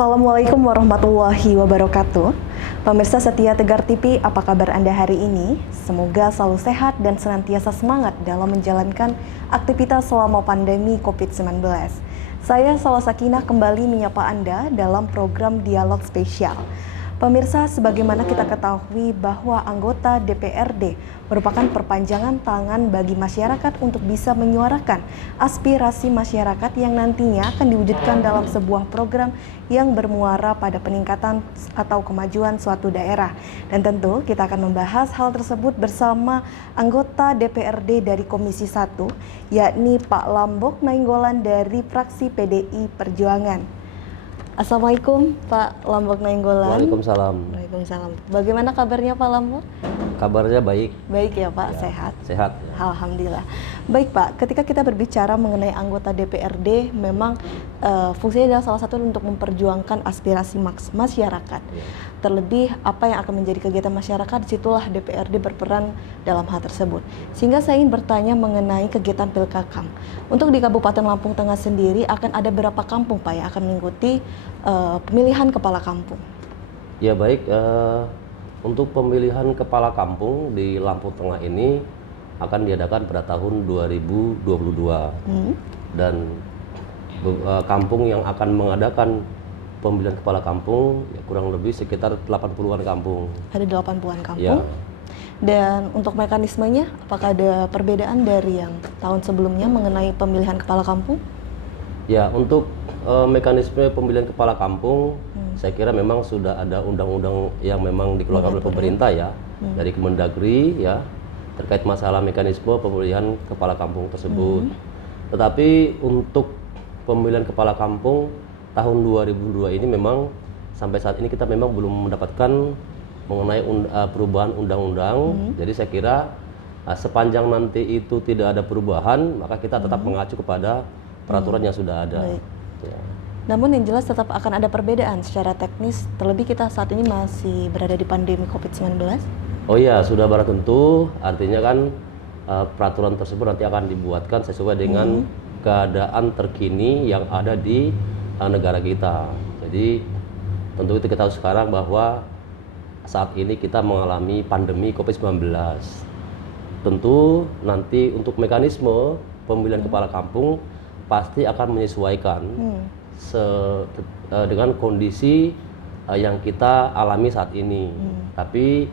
Assalamualaikum warahmatullahi wabarakatuh. Pemirsa setia Tegar TV, apa kabar Anda hari ini? Semoga selalu sehat dan senantiasa semangat dalam menjalankan aktivitas selama pandemi COVID-19. Saya Salwa Sakinah kembali menyapa Anda dalam program Dialog Spesial. Pemirsa, sebagaimana kita ketahui bahwa anggota DPRD merupakan perpanjangan tangan bagi masyarakat untuk bisa menyuarakan aspirasi masyarakat yang nantinya akan diwujudkan dalam sebuah program yang bermuara pada peningkatan atau kemajuan suatu daerah. Dan tentu kita akan membahas hal tersebut bersama anggota DPRD dari Komisi 1, yakni Pak Lambok Nainggolan dari fraksi PDI Perjuangan. Assalamualaikum Pak Lambok Nainggolan. Waalaikumsalam. Waalaikumsalam. Bagaimana kabarnya Pak Lambok? Kabarnya baik. Baik ya Pak, Ya, sehat? Sehat. Ya. Alhamdulillah. Baik Pak, ketika kita berbicara mengenai anggota DPRD, memang fungsinya adalah salah satu untuk memperjuangkan aspirasi masyarakat. Ya. Terlebih apa yang akan menjadi kegiatan masyarakat, disitulah DPRD berperan dalam hal tersebut. Sehingga saya ingin bertanya mengenai kegiatan Pilkakam. Untuk di Kabupaten Lampung Tengah sendiri akan ada berapa kampung Pak yang akan mengikuti pemilihan kepala kampung? Ya baik, untuk pemilihan kepala kampung di Lampung Tengah ini akan diadakan pada tahun 2022. Dan kampung yang akan mengadakan pemilihan kepala kampung ya kurang lebih sekitar 80-an kampung. Ada 80-an kampung. Ya. Dan untuk mekanismenya, apakah ada perbedaan dari yang tahun sebelumnya mengenai pemilihan kepala kampung? Ya, untuk mekanisme pemilihan kepala kampung, saya kira memang sudah ada undang-undang yang memang dikeluarkan oleh pemerintah ya, dari Kemendagri ya, terkait masalah mekanisme pemilihan kepala kampung tersebut. Tetapi untuk pemilihan kepala kampung tahun 2002 ini memang sampai saat ini kita memang belum mendapatkan mengenai perubahan undang-undang. Jadi saya kira sepanjang nanti itu tidak ada perubahan, maka kita tetap mengacu kepada peraturan yang sudah ada. Ya. Namun yang jelas tetap akan ada perbedaan secara teknis, terlebih kita saat ini masih berada di pandemi COVID-19. Oh iya, sudah barang tentu, artinya kan peraturan tersebut nanti akan dibuatkan sesuai dengan keadaan terkini yang ada di negara kita. Jadi tentu itu kita tahu sekarang bahwa saat ini kita mengalami pandemi COVID-19. Tentu nanti untuk mekanisme pemilihan kepala kampung pasti akan menyesuaikan dengan kondisi yang kita alami saat ini. Tapi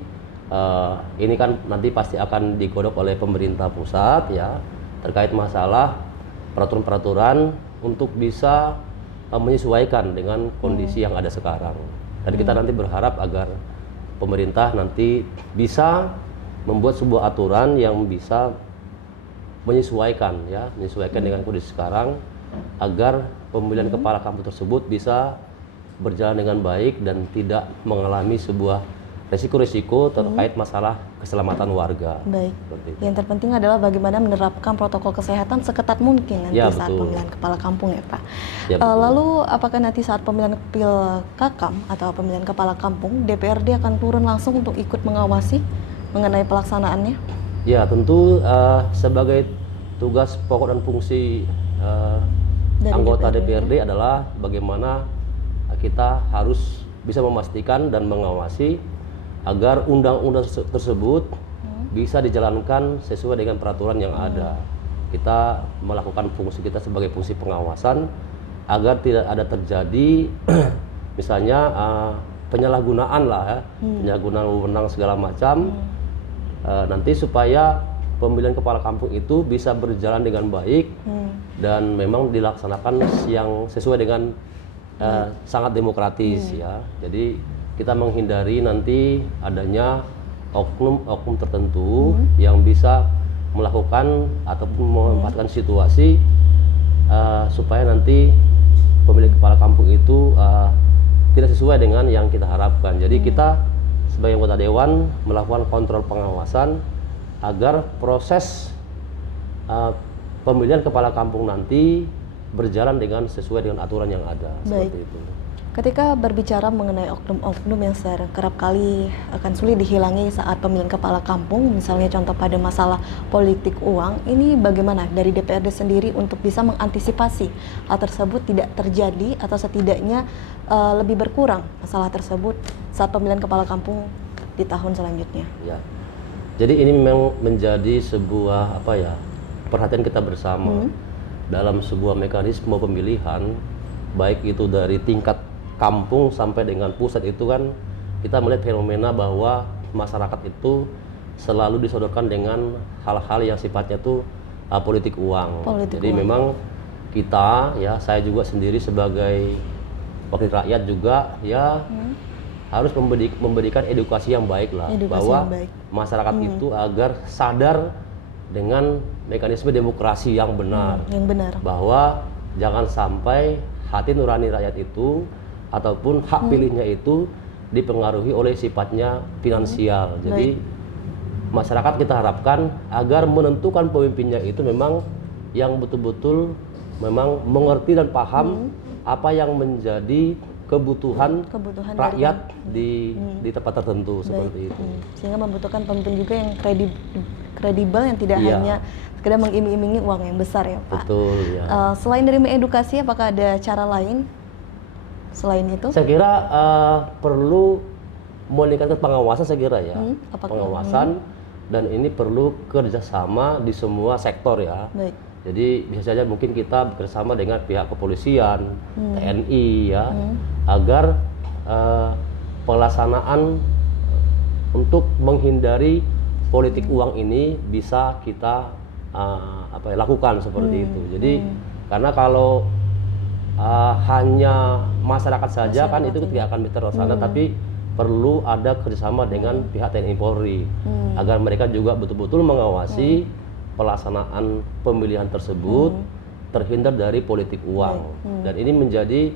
ini kan nanti pasti akan digodok oleh pemerintah pusat ya, terkait masalah peraturan-peraturan untuk bisa menyesuaikan dengan kondisi yang ada sekarang. Dan kita nanti berharap agar pemerintah nanti bisa membuat sebuah aturan yang bisa menyesuaikan ya, menyesuaikan dengan kondisi sekarang agar pemilihan kepala kampung tersebut bisa berjalan dengan baik dan tidak mengalami sebuah resiko-resiko terkait masalah keselamatan warga. Baik. Yang terpenting adalah bagaimana menerapkan protokol kesehatan seketat mungkin nanti ya, saat betul. pemilihan kepala kampung ya Pak. Ya, lalu apakah nanti saat pemilihan Pilkakam atau pemilihan kepala kampung, DPRD akan turun langsung untuk ikut mengawasi mengenai pelaksanaannya? Ya tentu sebagai tugas pokok dan fungsi anggota DPRD adalah bagaimana kita harus bisa memastikan dan mengawasi agar undang-undang tersebut bisa dijalankan sesuai dengan peraturan yang ada. Kita melakukan fungsi kita sebagai fungsi pengawasan agar tidak ada terjadi misalnya penyalahgunaan lah ya, penyalahgunaan wewenang segala macam. Nanti supaya pemilihan kepala kampung itu bisa berjalan dengan baik dan memang dilaksanakan yang sesuai dengan sangat demokratis ya. Jadi kita menghindari nanti adanya oknum-oknum tertentu yang bisa melakukan ataupun memanfaatkan situasi supaya nanti pemilihan kepala kampung itu tidak sesuai dengan yang kita harapkan. Jadi kita sebagai anggota dewan melakukan kontrol pengawasan agar proses pemilihan kepala kampung nanti berjalan dengan sesuai dengan aturan yang ada. Baik. Seperti itu. Ketika berbicara mengenai oknum-oknum yang kerap kali akan sulit dihilangi saat pemilihan kepala kampung, misalnya contoh pada masalah politik uang, ini bagaimana dari DPRD sendiri untuk bisa mengantisipasi hal tersebut tidak terjadi atau setidaknya lebih berkurang masalah tersebut saat pemilihan kepala kampung di tahun selanjutnya? Ya. Jadi ini memang menjadi sebuah perhatian kita bersama dalam sebuah mekanisme pemilihan, baik itu dari tingkat kampung sampai dengan pusat. Itu kan kita melihat fenomena bahwa masyarakat itu selalu disodorkan dengan hal-hal yang sifatnya itu politik uang. Jadi memang kita, ya saya juga sendiri sebagai wakil rakyat juga harus memberikan edukasi yang baik lah, bahwa masyarakat itu agar sadar dengan mekanisme demokrasi yang benar, bahwa jangan sampai hati nurani rakyat itu ataupun hak pilihnya itu dipengaruhi oleh sifatnya finansial. Jadi masyarakat kita harapkan agar menentukan pemimpinnya itu memang yang betul-betul memang mengerti dan paham apa yang menjadi kebutuhan rakyat di tempat tertentu seperti itu. Sehingga membutuhkan pemimpin juga yang kredibel, yang tidak hanya sekedar mengiming-imingi uang yang besar ya Pak. Betul, ya. Selain dari mengedukasi, apakah ada cara lain selain itu? Saya kira perlu meningkatkan pengawasan, saya kira ya. Pengawasan dan ini perlu kerjasama di semua sektor ya. Jadi bisa saja mungkin kita bersama dengan pihak kepolisian, TNI ya, agar pelaksanaan untuk menghindari politik uang ini bisa kita lakukan seperti itu. Jadi karena kalau hanya masyarakat saja kan itu tidak akan bisa terlaksana, tapi perlu ada kerjasama dengan pihak TNI Polri agar mereka juga betul-betul mengawasi pelaksanaan pemilihan tersebut, terhindar dari politik uang. Dan ini menjadi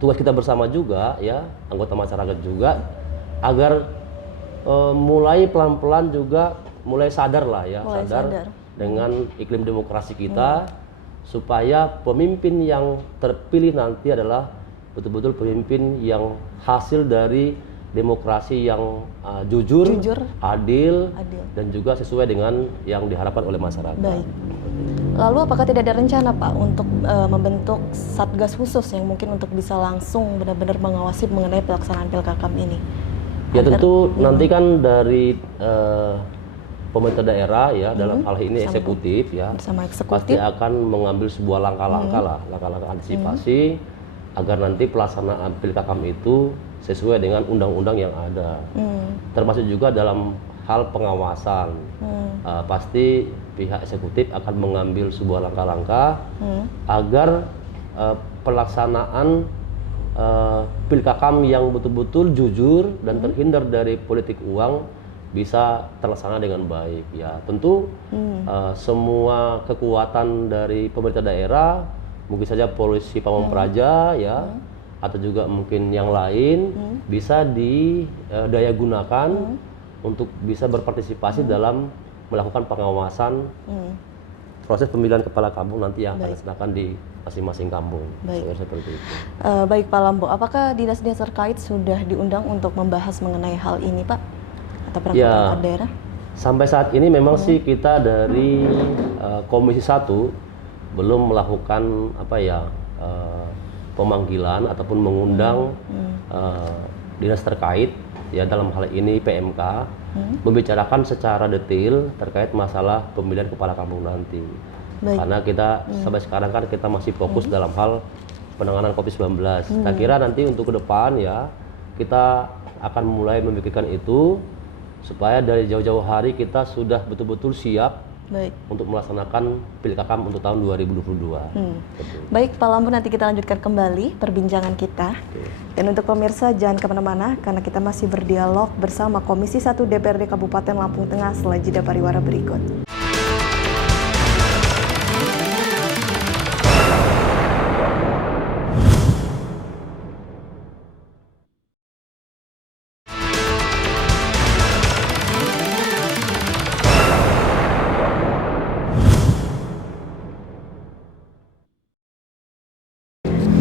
tugas kita bersama juga ya, anggota masyarakat juga, agar mulai pelan-pelan juga mulai sadar lah ya, sadar dengan iklim demokrasi kita, supaya pemimpin yang terpilih nanti adalah betul-betul pemimpin yang hasil dari demokrasi yang jujur, adil, dan juga sesuai dengan yang diharapkan oleh masyarakat. Baik. Lalu apakah tidak ada rencana Pak untuk membentuk satgas khusus yang mungkin untuk bisa langsung benar-benar mengawasi mengenai pelaksanaan Pilkakam ini? Ya tentu nanti kan dari pemerintah daerah ya, dalam hal ini eksekutif ya, pasti akan mengambil sebuah langkah-langkah langkah-langkah antisipasi agar nanti pelaksanaan Pilkakam itu sesuai dengan undang-undang yang ada. Termasuk juga dalam hal pengawasan. Pasti pihak eksekutif akan mengambil sebuah langkah-langkah agar pelaksanaan Pilkakam yang betul-betul jujur dan terhindar dari politik uang bisa terlaksana dengan baik ya. Tentu semua kekuatan dari pemerintah daerah, mungkin saja polisi Pamong Praja ya, atau juga mungkin yang lain bisa didaya gunakan untuk bisa berpartisipasi dalam melakukan pengawasan proses pemilihan kepala kampung nanti yang akan dilaksanakan di masing-masing kampung. Seperti itu. Baik Pak Lambo, apakah dinas-dinas terkait sudah diundang untuk membahas mengenai hal ini Pak? Atau perangkat daerah? Sampai saat ini memang sih kita dari Komisi 1 belum melakukan pemanggilan ataupun mengundang dinas terkait ya, dalam hal ini PMK, membicarakan secara detail terkait masalah pemilihan kepala kampung nanti. Karena kita sampai sekarang kan kita masih fokus dalam hal penanganan COVID-19. Saya kira nanti untuk ke depan ya kita akan mulai memikirkan itu, supaya dari jauh-jauh hari kita sudah betul-betul siap untuk melaksanakan Pilkakam untuk tahun 2022. Baik Pak Lambo, nanti kita lanjutkan kembali perbincangan kita. Dan untuk pemirsa jangan kemana-mana, karena kita masih berdialog bersama Komisi 1 DPRD Kabupaten Lampung Tengah setelah jeda pariwara berikut.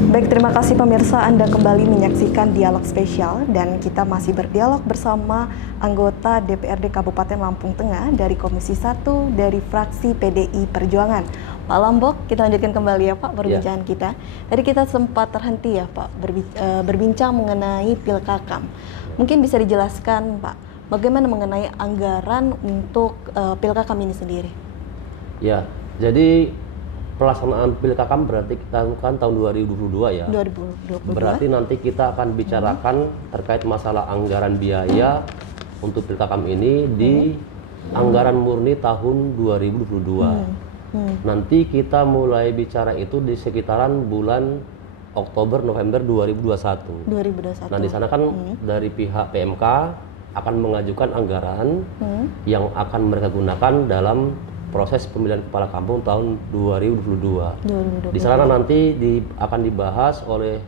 Baik, Terima kasih pemirsa, Anda kembali menyaksikan Dialog Spesial dan kita masih berdialog bersama anggota DPRD Kabupaten Lampung Tengah dari Komisi 1 dari fraksi PDI Perjuangan. Pak Lambok, kita lanjutkan kembali ya Pak perbincangan kita. Tadi kita sempat terhenti ya Pak berbincang mengenai Pilkakam. Mungkin bisa dijelaskan Pak, bagaimana mengenai anggaran untuk Pilkakam ini sendiri? Ya, jadi pelaksanaan Pilkakam berarti kita lakukan tahun 2022 ya. 2022. Berarti nanti kita akan bicarakan terkait masalah anggaran biaya untuk Pilkakam ini di anggaran murni tahun 2022. Nanti kita mulai bicara itu di sekitaran bulan Oktober November 2021. 2021. Nah, di sana kan dari pihak PMK akan mengajukan anggaran yang akan mereka gunakan dalam proses pemilihan kepala kampung tahun 2022. Di sana nanti akan dibahas oleh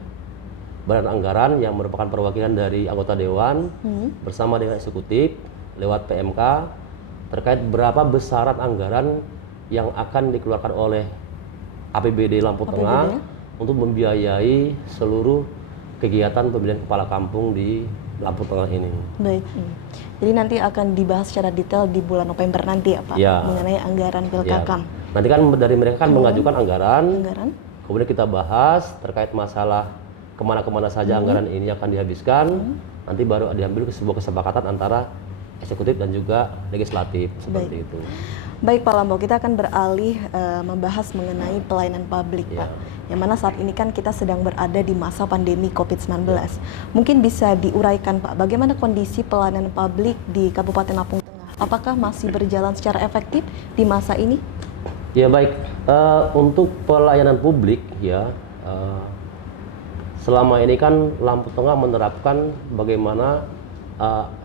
Badan Anggaran yang merupakan perwakilan dari anggota Dewan bersama dengan eksekutif lewat PMK terkait berapa besaran anggaran yang akan dikeluarkan oleh APBD Lampung Tengah untuk membiayai seluruh kegiatan pemilihan kepala kampung di Lampung Tengah ini. Baik. Jadi nanti akan dibahas secara detail di bulan November nanti ya Pak, mengenai anggaran Pilkakam. Ya. Nanti kan dari mereka kan mengajukan anggaran, kemudian kita bahas terkait masalah kemana-kemana saja anggaran ini akan dihabiskan, nanti baru diambil sebuah kesepakatan antara eksekutif dan juga legislatif seperti itu. Baik Pak Lambok, kita akan beralih membahas mengenai pelayanan publik Pak. Yang mana saat ini kan kita sedang berada di masa pandemi COVID-19. Mungkin bisa diuraikan Pak, bagaimana kondisi pelayanan publik di Kabupaten Lampung Tengah? Apakah masih berjalan secara efektif di masa ini? Ya baik, untuk pelayanan publik ya, selama ini kan Lampung Tengah menerapkan bagaimana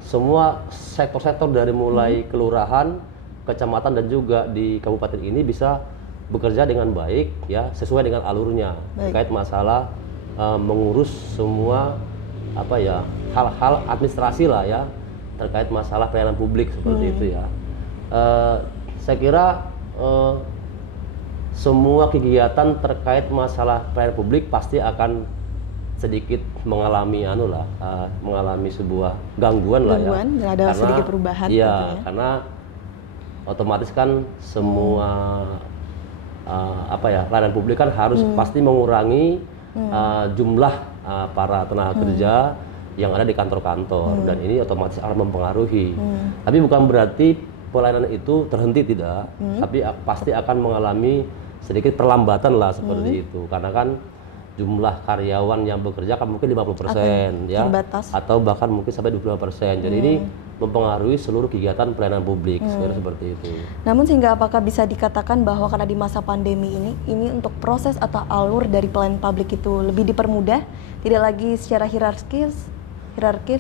semua sektor-sektor dari mulai kelurahan, kecamatan dan juga di kabupaten ini bisa bekerja dengan baik ya, sesuai dengan alurnya terkait masalah mengurus semua hal-hal administrasi lah ya terkait masalah pelayanan publik seperti itu ya. Saya kira semua kegiatan terkait masalah pelayanan publik pasti akan sedikit mengalami mengalami sebuah gangguan lah ya. Ada sedikit perubahan. Iya, karena otomatis kan semua pelayanan publik kan harus pasti mengurangi jumlah para tenaga kerja yang ada di kantor-kantor dan ini otomatis akan mempengaruhi. Tapi bukan berarti pelayanan itu terhenti, tidak, tapi pasti akan mengalami sedikit perlambatan lah seperti itu, karena kan jumlah karyawan yang bekerja kan mungkin 50% ya, atau bahkan mungkin sampai 25%. Jadi ini mempengaruhi seluruh kegiatan pelayanan publik seperti itu. Namun sehingga apakah bisa dikatakan bahwa karena di masa pandemi ini untuk proses atau alur dari pelayanan publik itu lebih dipermudah, tidak lagi secara hierarkis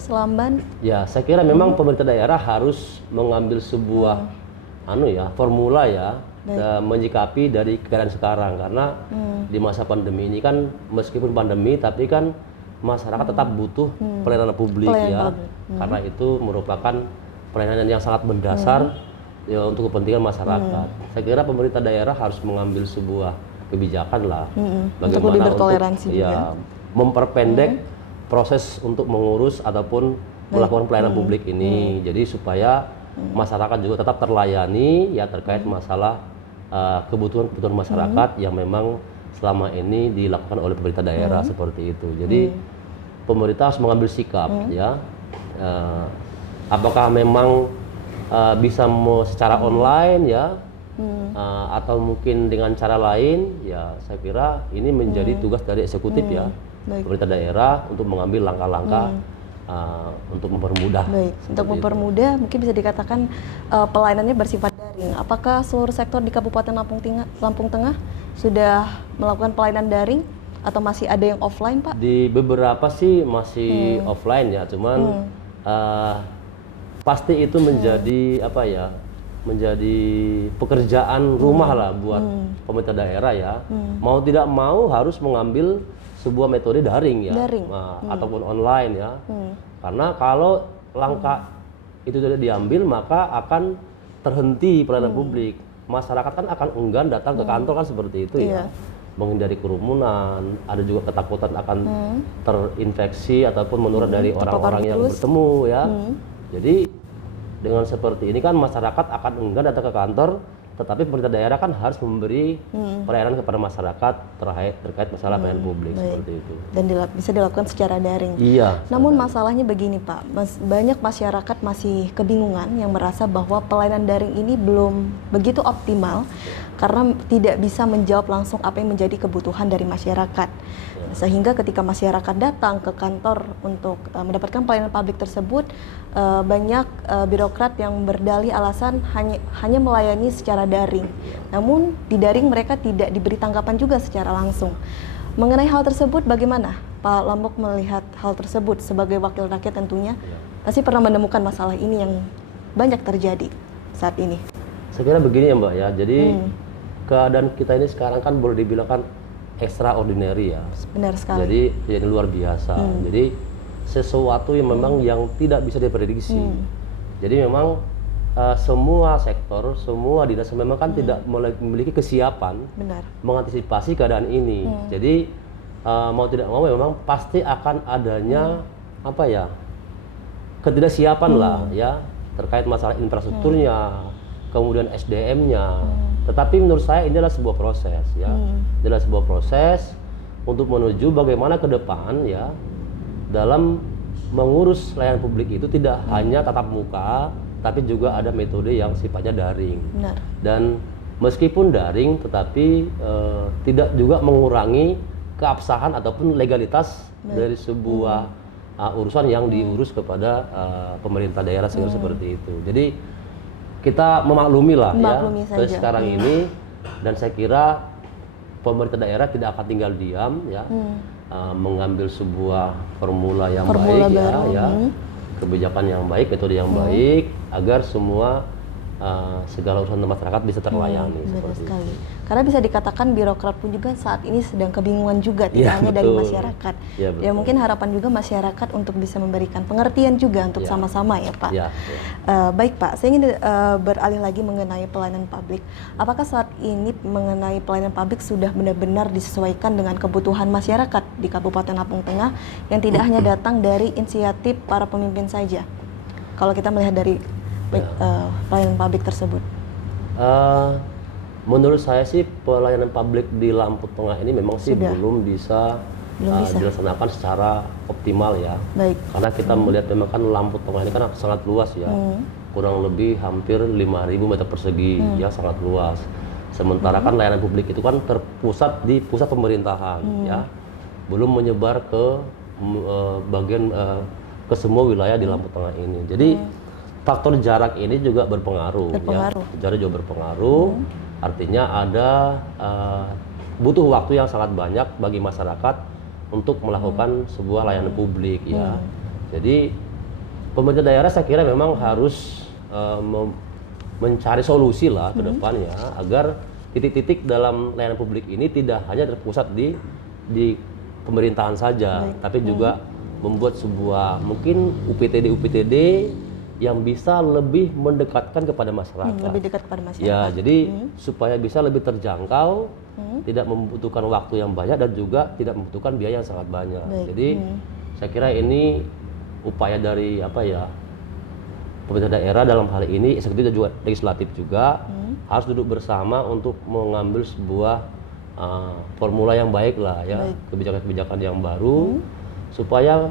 lamban? Ya, saya kira memang pemerintah daerah harus mengambil sebuah formula ya, menyikapi dari keadaan sekarang, karena di masa pandemi ini kan meskipun pandemi tapi kan masyarakat tetap butuh pelayanan publik karena itu merupakan pelayanan yang sangat mendasar ya untuk kepentingan masyarakat. Saya kira pemerintah daerah harus mengambil sebuah kebijakan lah bagaimana untuk memperpendek proses untuk mengurus ataupun melakukan pelayanan publik ini, jadi supaya masyarakat juga tetap terlayani ya terkait masalah kebutuhan masyarakat yang memang selama ini dilakukan oleh pemerintah daerah seperti itu. Jadi pemerintah harus mengambil sikap ya, apakah memang bisa secara online ya, atau mungkin dengan cara lain ya. Saya kira ini menjadi tugas dari eksekutif ya, pemerintah daerah untuk mengambil langkah-langkah untuk mempermudah. Untuk mempermudah mungkin bisa dikatakan pelayanannya bersifat daring. Apakah seluruh sektor di Kabupaten Lampung Tengah sudah melakukan pelayanan daring atau masih ada yang offline Pak? Di beberapa sih masih offline ya, cuman pasti itu menjadi menjadi pekerjaan rumah lah buat pemerintah daerah ya. Mau tidak mau harus mengambil sebuah metode daring ya, ataupun online ya. Karena kalau langkah itu tidak diambil maka akan terhenti pelayanan publik. Masyarakat kan akan enggan datang ke kantor kan seperti itu ya. menghindari kerumunan, ada juga ketakutan akan terinfeksi ataupun menular dari orang-orang yang bertemu ya. Jadi dengan seperti ini kan masyarakat akan enggan datang ke kantor, tetapi pemerintah daerah kan harus memberi pelayanan kepada masyarakat terkait masalah pelayanan publik seperti itu. Dan bisa dilakukan secara daring. Iya. Namun masalahnya begini Pak, banyak masyarakat masih kebingungan yang merasa bahwa pelayanan daring ini belum begitu optimal karena tidak bisa menjawab langsung apa yang menjadi kebutuhan dari masyarakat. Sehingga ketika masyarakat datang ke kantor untuk mendapatkan pelayanan publik tersebut, banyak birokrat yang berdalih alasan hanya melayani secara daring. Namun di daring mereka tidak diberi tanggapan juga secara langsung. Mengenai hal tersebut bagaimana Pak Lambok melihat hal tersebut sebagai wakil rakyat tentunya? Pasti pernah menemukan masalah ini yang banyak terjadi saat ini. Saya kira begini ya Mbak ya, jadi keadaan kita ini sekarang kan boleh dibilang kan extraordinary ya. Benar sekali. Jadi yang luar biasa. Jadi sesuatu yang memang yang tidak bisa diprediksi. Jadi memang semua sektor, semua dinas memang kan tidak memiliki kesiapan mengantisipasi keadaan ini. Jadi mau tidak mau memang pasti akan adanya apa ya, ketidaksiapan lah ya terkait masalah infrastrukturnya, kemudian SDM-nya. Tetapi menurut saya ini adalah sebuah proses ya. Ini adalah sebuah proses untuk menuju bagaimana ke depan ya dalam mengurus layanan publik itu tidak hanya tatap muka, tapi juga ada metode yang sifatnya daring. Benar. Dan meskipun daring tetapi tidak juga mengurangi keabsahan ataupun legalitas dari sebuah urusan yang diurus kepada pemerintah daerah seperti itu. Jadi kita memaklumi lah ya sekarang ini, dan saya kira pemerintah daerah tidak akan tinggal diam ya, mengambil sebuah formula yang baik ya, kebijakan yang baik, metode yang baik agar semua segala urusan masyarakat bisa terlayani. Benar sekali. Karena bisa dikatakan birokrat pun juga saat ini sedang kebingungan juga, tidak hanya dari masyarakat. Ya mungkin harapan juga masyarakat untuk bisa memberikan pengertian juga untuk sama-sama ya Pak. Baik Pak, saya ingin beralih lagi mengenai pelayanan publik. Apakah saat ini mengenai pelayanan publik sudah benar-benar disesuaikan dengan kebutuhan masyarakat di Kabupaten Lampung Tengah yang tidak hanya datang dari inisiatif para pemimpin saja? Kalau kita melihat dari pelayanan publik tersebut. Menurut saya sih pelayanan publik di Lampung Tengah ini memang sih belum bisa dilaksanakan secara optimal ya. Baik. Karena kita melihat memang kan Lampung Tengah ini kan sangat luas ya. Kurang lebih hampir 5.000 meter persegi ya, sangat luas. Sementara kan layanan publik itu kan terpusat di pusat pemerintahan ya. Belum menyebar ke bagian ke semua wilayah di Lampung Tengah ini. Jadi faktor jarak ini juga berpengaruh. Ya. Jarak juga berpengaruh. Artinya ada butuh waktu yang sangat banyak bagi masyarakat untuk melakukan sebuah layanan publik ya. Jadi pemerintah daerah saya kira memang harus mencari solusi lah ke depannya agar titik-titik dalam layanan publik ini tidak hanya terpusat di pemerintahan saja, tapi juga membuat sebuah mungkin UPTD yang bisa lebih mendekatkan kepada masyarakat. Lebih dekat kepada masyarakat. Ya, jadi supaya bisa lebih terjangkau, tidak membutuhkan waktu yang banyak dan juga tidak membutuhkan biaya yang sangat banyak. Jadi saya kira ini upaya dari apa ya, pemerintah daerah dalam hal ini, eksekutif dan juga legislatif juga harus duduk bersama untuk mengambil sebuah formula yang baik lah ya, kebijakan-kebijakan yang baru supaya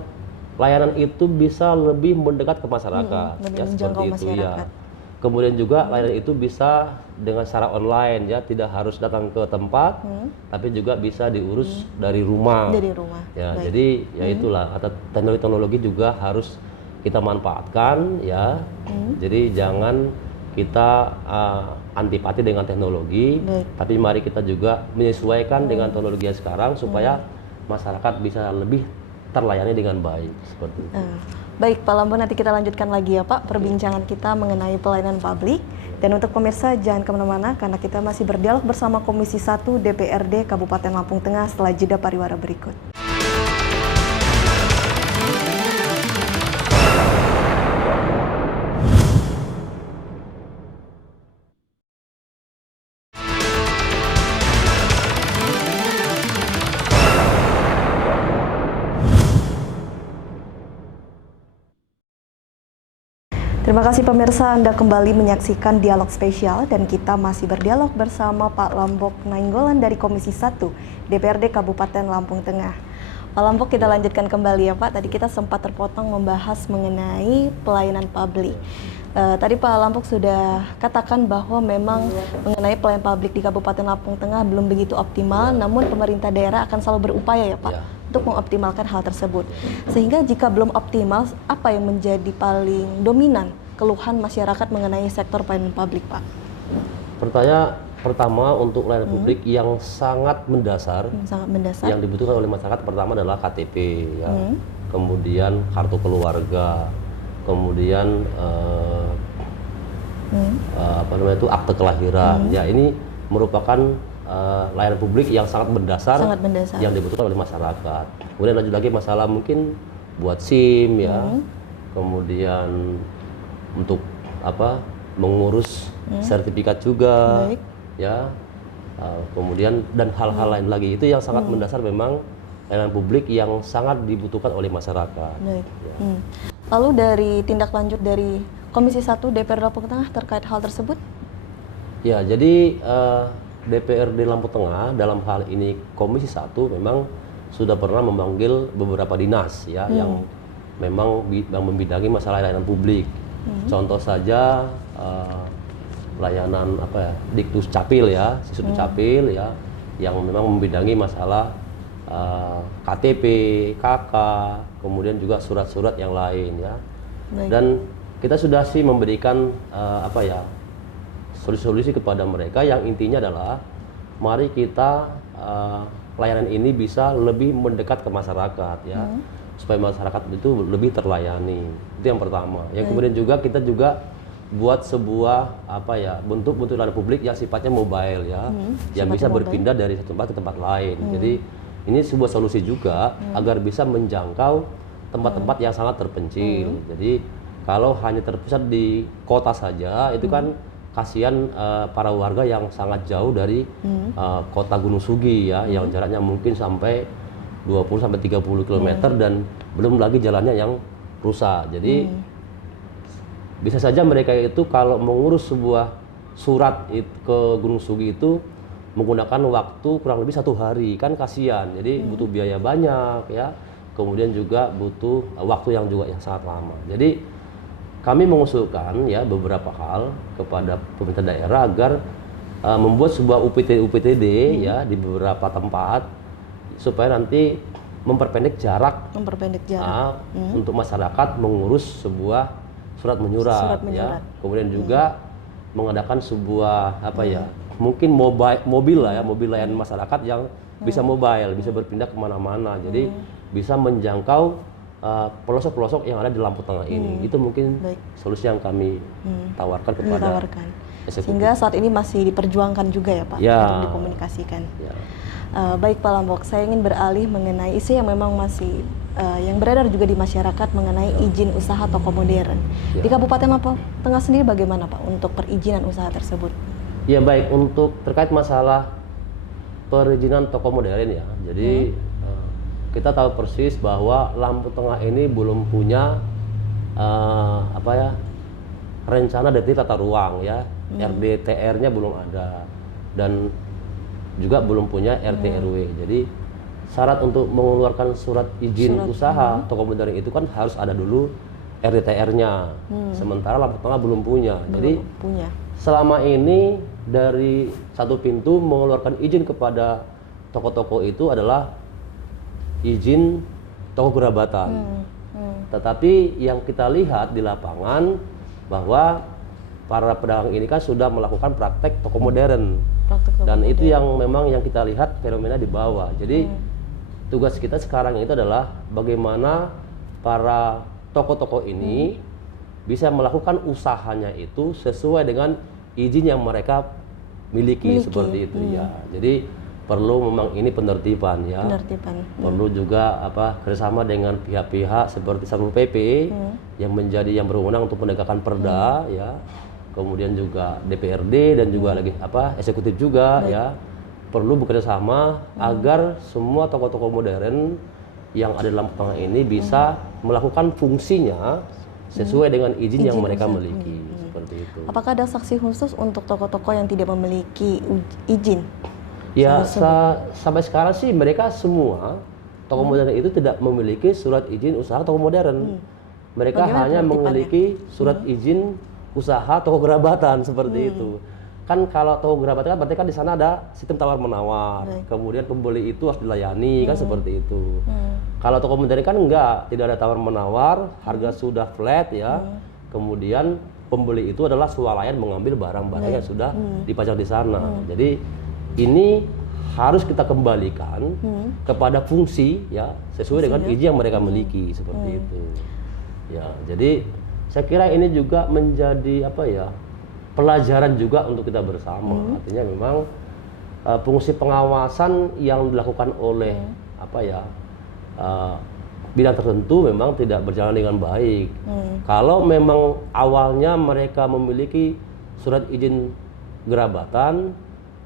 layanan itu bisa lebih mendekat ke masyarakat, ya seperti itu ya. Kemudian juga layanan itu bisa dengan secara online ya, tidak harus datang ke tempat, tapi juga bisa diurus dari rumah. Ya, jadi ya itulah, teknologi juga harus kita manfaatkan ya. Jadi jangan kita antipati dengan teknologi, tapi mari kita juga menyesuaikan dengan teknologi yang sekarang supaya masyarakat bisa lebih terlayani dengan baik seperti itu. Baik Pak Lambo, nanti kita lanjutkan lagi ya Pak perbincangan kita mengenai pelayanan publik. Dan untuk pemirsa jangan kemana-mana karena kita masih berdialog bersama Komisi 1 DPRD Kabupaten Lampung Tengah setelah jeda pariwara berikut. Terima kasih pemirsa, Anda kembali menyaksikan Dialog Spesial dan kita masih berdialog bersama Pak Lambok Nainggolan dari Komisi 1 DPRD Kabupaten Lampung Tengah. Pak Lambok, kita lanjutkan kembali ya Pak. Tadi kita sempat terpotong membahas mengenai pelayanan publik. Tadi Pak Lambok sudah katakan bahwa memang mengenai pelayanan publik di Kabupaten Lampung Tengah belum begitu optimal, namun pemerintah daerah akan selalu berupaya ya Pak untuk mengoptimalkan hal tersebut. Sehingga jika belum optimal, apa yang menjadi paling dominan keluhan masyarakat mengenai sektor pelayanan publik, Pak? Pertama untuk pelayanan publik yang sangat mendasar, yang dibutuhkan oleh masyarakat pertama adalah KTP, ya. Kemudian kartu keluarga, kemudian akte kelahiran. Ya, ini merupakan layanan publik yang sangat mendasar yang dibutuhkan oleh masyarakat. Kemudian lanjut lagi masalah mungkin buat SIM ya, kemudian untuk mengurus sertifikat juga, ya, kemudian dan hal-hal lain lagi itu yang sangat mendasar memang layanan publik yang sangat dibutuhkan oleh masyarakat. Ya. Lalu dari tindak lanjut dari Komisi 1 DPRD Lampung Tengah terkait hal tersebut? Ya, jadi DPRD Lampung Tengah dalam hal ini Komisi 1 memang sudah pernah memanggil beberapa dinas ya yang memang membidangi masalah layanan publik. Contoh saja layanan Diktus Capil ya, Sisduk Capil ya, yang memang membidangi masalah KTP, KK, kemudian juga surat-surat yang lain ya. Dan kita sudah sih memberikan solusi-solusi kepada mereka yang intinya adalah mari kita layanan ini bisa lebih mendekat ke masyarakat ya, supaya masyarakat itu lebih terlayani. Itu yang pertama. Yang kemudian juga kita juga buat sebuah bentuk layanan publik yang sifatnya mobile ya, yang bisa berpindah dari satu tempat ke tempat lain. Jadi ini sebuah solusi juga agar bisa menjangkau tempat-tempat yang sangat terpencil. Jadi kalau hanya terpusat di kota saja itu kan kasihan para warga yang sangat jauh dari kota Gunung Sugi ya, yang jaraknya mungkin sampai 20-30 km dan belum lagi jalannya yang rusak. Jadi bisa saja mereka itu kalau mengurus sebuah surat ke Gunung Sugi itu menggunakan waktu kurang lebih 1 hari, kan kasihan. Jadi butuh biaya banyak ya, kemudian juga butuh waktu yang sangat lama. Jadi kami mengusulkan ya beberapa hal kepada pemerintah daerah agar membuat sebuah UPTD ya di beberapa tempat supaya nanti memperpendek jarak untuk masyarakat mengurus sebuah surat menyurat. Ya. Kemudian juga mengadakan sebuah mungkin mobil layanan masyarakat yang bisa mobile, bisa berpindah kemana-mana. Jadi bisa menjangkau pelosok-pelosok yang ada di Lampung Tengah ini. Itu mungkin solusi yang kami tawarkan kepada eksekutif. Sehingga saat ini masih diperjuangkan juga ya Pak, untuk dikomunikasikan. Ya. Baik Pak Lambok, saya ingin beralih mengenai isu yang memang masih yang beredar juga di masyarakat mengenai izin usaha toko modern. Di Kabupaten Lampung Tengah sendiri bagaimana Pak untuk perizinan usaha tersebut? Ya baik, untuk terkait masalah perizinan toko modern ya. Jadi kita tahu persis bahwa Lampung Tengah ini belum punya rencana detil tata ruang ya, RDTR-nya belum ada dan juga belum punya RT RW. Jadi syarat untuk mengeluarkan surat izin usaha toko modern itu kan harus ada dulu RDTR-nya. Sementara Lampung Tengah belum punya. Jadi selama ini dari satu pintu mengeluarkan izin kepada toko-toko itu adalah izin toko gerabatan. Tetapi yang kita lihat di lapangan bahwa para pedagang ini kan sudah melakukan praktek toko modern. Dan itu yang memang yang kita lihat fenomena di bawah. Jadi tugas kita sekarang itu adalah bagaimana para toko-toko ini bisa melakukan usahanya itu sesuai dengan izin yang mereka miliki. Seperti itu ya. Jadi perlu memang ini penertiban ya. Perlu juga kerjasama dengan pihak-pihak seperti Satpol PP yang berwenang untuk penegakan perda ya. Kemudian juga DPRD dan juga lagi eksekutif juga ya. Perlu bekerja sama agar semua toko-toko modern yang ada di Lampung Tengah ini bisa melakukan fungsinya sesuai dengan izin yang mereka usaha. miliki, seperti itu. Apakah ada sanksi khusus untuk toko-toko yang tidak memiliki izin? Ya, sampai sekarang sih mereka semua toko modern itu tidak memiliki surat izin usaha toko modern. Mereka Bagaimana hanya penertibannya? memiliki surat izin usaha toko gerabatan seperti itu. Kan kalau toko gerabatan kan berarti kan di sana ada sistem tawar menawar. Kemudian pembeli itu harus dilayani kan seperti itu. Kalau toko modern kan enggak, tidak ada tawar menawar, harga sudah flat ya. Kemudian pembeli itu adalah swalayan mengambil barang-barang yang sudah dipajang di sana. Jadi ini harus kita kembalikan kepada fungsi ya sesuai dengan izin yang mereka miliki seperti itu. Ya, jadi saya kira ini juga menjadi apa ya? Pelajaran juga untuk kita bersama. Artinya memang fungsi pengawasan yang dilakukan oleh apa ya? Bidang tertentu memang tidak berjalan dengan baik. Kalau memang awalnya mereka memiliki surat izin gerabatan,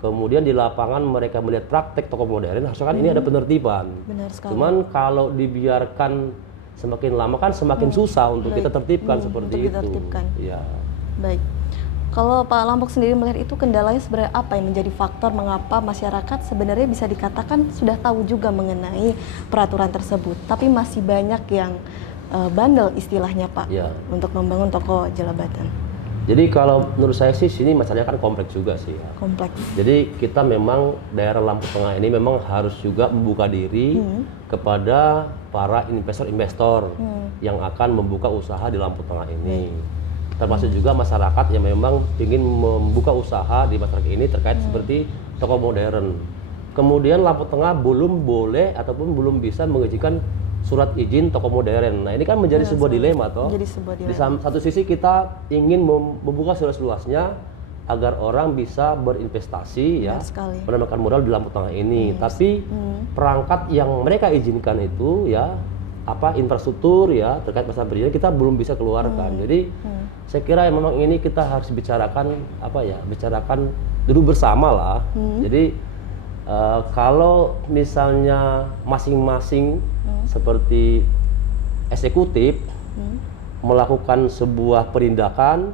kemudian di lapangan mereka melihat praktek toko modern, harusnya kan ini ada penertiban. Benar sekali. Cuman kalau dibiarkan semakin lama kan semakin susah untuk kita tertibkan seperti untuk itu. ditertibkan. Ya. Baik. Kalau Pak Lampok sendiri melihat itu kendalanya sebenarnya apa yang menjadi faktor mengapa masyarakat sebenarnya bisa dikatakan sudah tahu juga mengenai peraturan tersebut, tapi masih banyak yang bandel istilahnya Pak untuk membangun toko jelabatan. Jadi kalau menurut saya sih sini masalahnya kan kompleks juga sih ya. Kompleks. Jadi kita memang daerah Lampung Tengah ini memang harus juga membuka diri kepada para investor-investor yang akan membuka usaha di Lampung Tengah ini. Termasuk juga masyarakat yang memang ingin membuka usaha di masyarakat ini terkait seperti toko modern. Kemudian Lampung Tengah belum boleh ataupun belum bisa mengizinkan surat izin toko modern. Nah ini kan menjadi sebuah dilema toh. Jadi sebuah dilema. Di satu sisi kita ingin membuka seluas-luasnya agar orang bisa berinvestasi ya, menambahkan modal di Lampung Tengah ini. Tapi perangkat yang mereka izinkan itu ya infrastruktur ya terkait masalah perizinan kita belum bisa keluarkan. Jadi saya kira memang ini kita harus bicarakan bicarakan dulu bersama lah. Jadi kalau misalnya masing-masing seperti eksekutif melakukan sebuah penindakan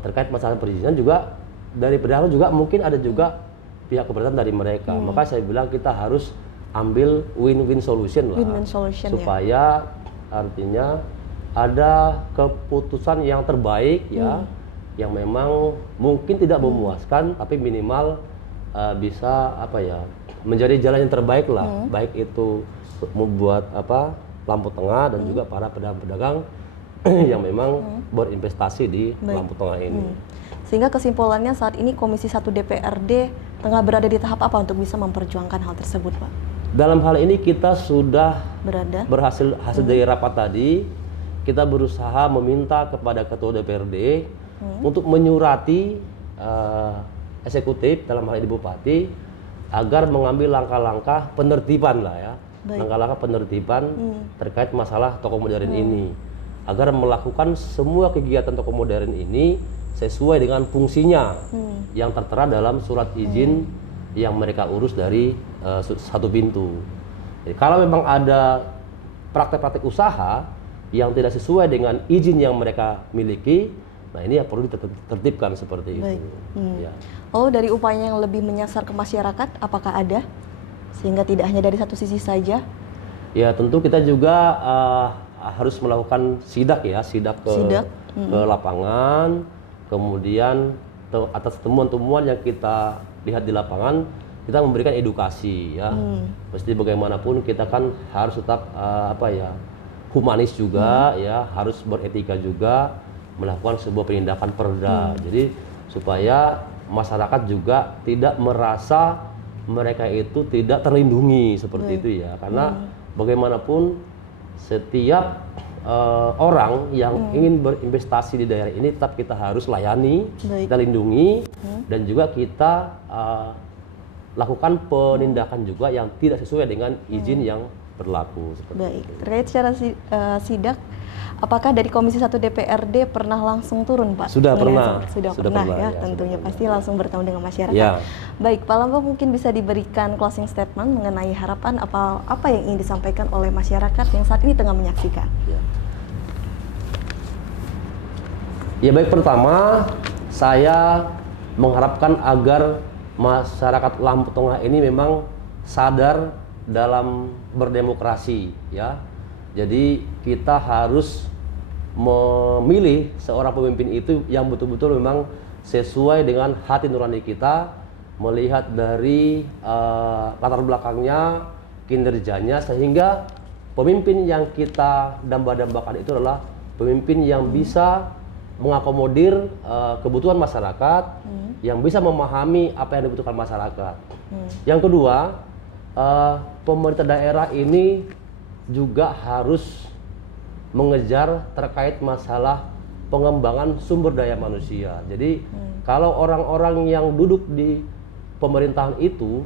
terkait masalah perizinan juga dari pedagang juga mungkin ada juga pihak keberatan dari mereka. Maka saya bilang kita harus ambil win-win solution lah, supaya artinya ada keputusan yang terbaik ya, yang memang mungkin tidak memuaskan, tapi minimal bisa menjadi jalan yang terbaik lah, baik itu membuat Lampung Tengah dan juga para pedagang-pedagang yang memang berinvestasi di Lampung Tengah ini. Sehingga kesimpulannya saat ini Komisi 1 DPRD tengah berada di tahap apa untuk bisa memperjuangkan hal tersebut, Pak? Dalam hal ini kita sudah hasil dari rapat tadi, kita berusaha meminta kepada Ketua DPRD untuk menyurati eksekutif dalam hal ini Bupati agar mengambil langkah-langkah penertiban lah ya, langkah-langkah penertiban terkait masalah toko modern ini, agar melakukan semua kegiatan toko modern ini sesuai dengan fungsinya yang tertera dalam surat izin yang mereka urus dari satu pintu. Jadi, kalau memang ada praktek-praktek usaha yang tidak sesuai dengan izin yang mereka miliki, nah ini yang perlu ditertibkan seperti itu. Ya. Lalu dari upaya yang lebih menyasar ke masyarakat, apakah ada? Sehingga tidak hanya dari satu sisi saja? Ya tentu kita juga harus melakukan sidak ke lapangan, kemudian atas temuan-temuan yang kita lihat di lapangan, kita memberikan edukasi ya. Mesti bagaimanapun kita kan harus tetap humanis juga ya, harus beretika juga, melakukan sebuah penindakan perda. Jadi supaya masyarakat juga tidak merasa mereka itu tidak terlindungi seperti itu ya. Karena bagaimanapun setiap orang yang ingin berinvestasi di daerah ini tetap kita harus layani, kita lindungi, dan juga kita lakukan penindakan juga yang tidak sesuai dengan izin yang berlaku. Baik, terkait secara sidak, apakah dari Komisi 1 DPRD pernah langsung turun, Pak? Sudah pernah ya, tentunya pasti langsung bertemu dengan masyarakat. Ya. Baik, Pak Lampok mungkin bisa diberikan closing statement mengenai harapan apa yang ingin disampaikan oleh masyarakat yang saat ini tengah menyaksikan. Ya. Ya baik, pertama saya mengharapkan agar masyarakat Lampung Tengah ini memang sadar dalam berdemokrasi ya. Jadi kita harus memilih seorang pemimpin itu yang betul-betul memang sesuai dengan hati nurani kita, melihat dari latar belakangnya, kinerjanya, sehingga pemimpin yang kita damba-dambakan itu adalah pemimpin yang bisa mengakomodir kebutuhan masyarakat, yang bisa memahami apa yang dibutuhkan masyarakat. Yang kedua, pemerintah daerah ini juga harus mengejar terkait masalah pengembangan sumber daya manusia. Jadi kalau orang-orang yang duduk di pemerintahan itu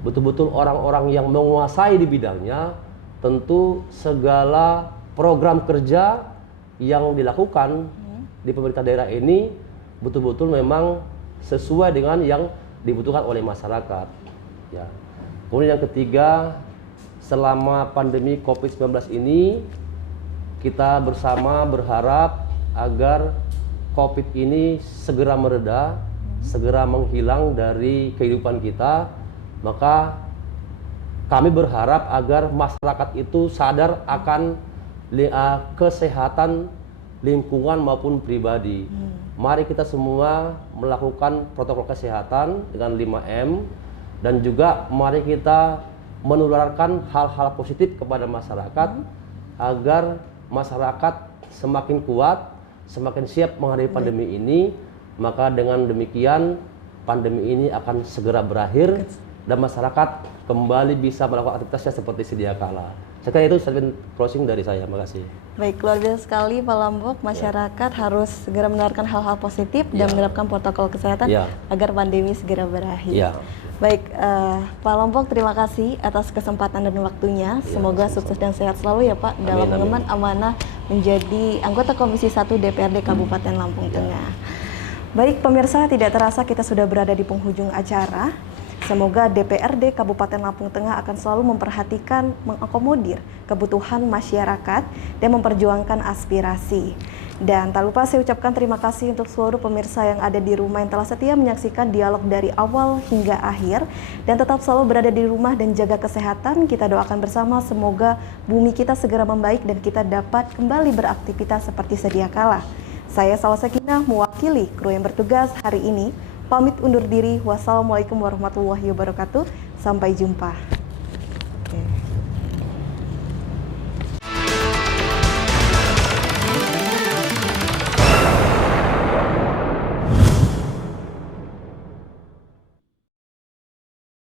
betul-betul orang-orang yang menguasai di bidangnya, tentu segala program kerja yang dilakukan di pemerintah daerah ini betul-betul memang sesuai dengan yang dibutuhkan oleh masyarakat. Ya. Kemudian yang ketiga, selama pandemi COVID-19 ini kita bersama berharap agar COVID ini segera mereda, segera menghilang dari kehidupan kita. Maka kami berharap agar masyarakat itu sadar akan kesehatan lingkungan maupun pribadi. Mari kita semua melakukan protokol kesehatan dengan 5M, dan juga mari kita menularkan hal-hal positif kepada masyarakat agar masyarakat semakin kuat, semakin siap menghadapi pandemi ini. Maka dengan demikian pandemi ini akan segera berakhir dan masyarakat kembali bisa melakukan aktivitasnya seperti sedia kala. Saya kira itu statement closing dari saya. Terima kasih. Baik, luar biasa sekali Pak Lombok. Masyarakat harus segera menerapkan hal-hal positif dan menerapkan protokol kesehatan agar pandemi segera berakhir. Baik, Pak Lombok, terima kasih atas kesempatan dan waktunya. Semoga sukses dan sehat selalu ya Pak dalam mengemban amanah menjadi anggota Komisi 1 DPRD Kabupaten Lampung Tengah. Baik pemirsa, tidak terasa kita sudah berada di penghujung acara. Semoga DPRD Kabupaten Lampung Tengah akan selalu memperhatikan, mengakomodir kebutuhan masyarakat dan memperjuangkan aspirasi. Dan tak lupa saya ucapkan terima kasih untuk seluruh pemirsa yang ada di rumah yang telah setia menyaksikan dialog dari awal hingga akhir. Dan tetap selalu berada di rumah dan jaga kesehatan. Kita doakan bersama semoga bumi kita segera membaik dan kita dapat kembali beraktivitas seperti sedia kala. Saya Salwa Sakinah mewakili kru yang bertugas hari ini. Pamit undur diri. Wassalamualaikum warahmatullahi wabarakatuh. Sampai jumpa.